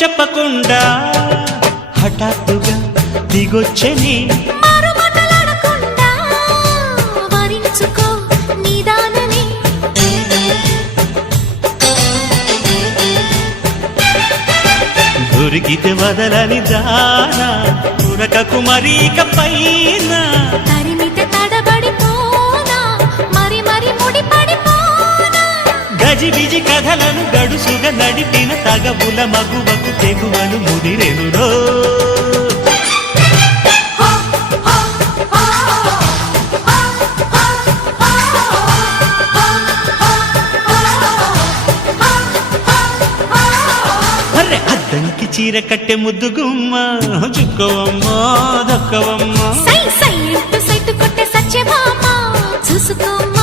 చెప్పకుండా హఠాత్తుగా దిగొచ్చని దొరికితే వదలని దానా ఉరకకు మరీక పైన తరిమితే తడబడిపోనా మరి మరి ముడిపడిపోనా గజిబిజి కథలను గడుసుగా నడిపిన తగవుల మగువకు తెగువను ముదిరెనురో అద్దంకి చీర కట్టె ముద్దు గుమ్మ చుక్కవమ్మ దక్కవమ్మ సై సై అంటూ సైటు కొట్టే సత్యభామ చూసుకోమ్మ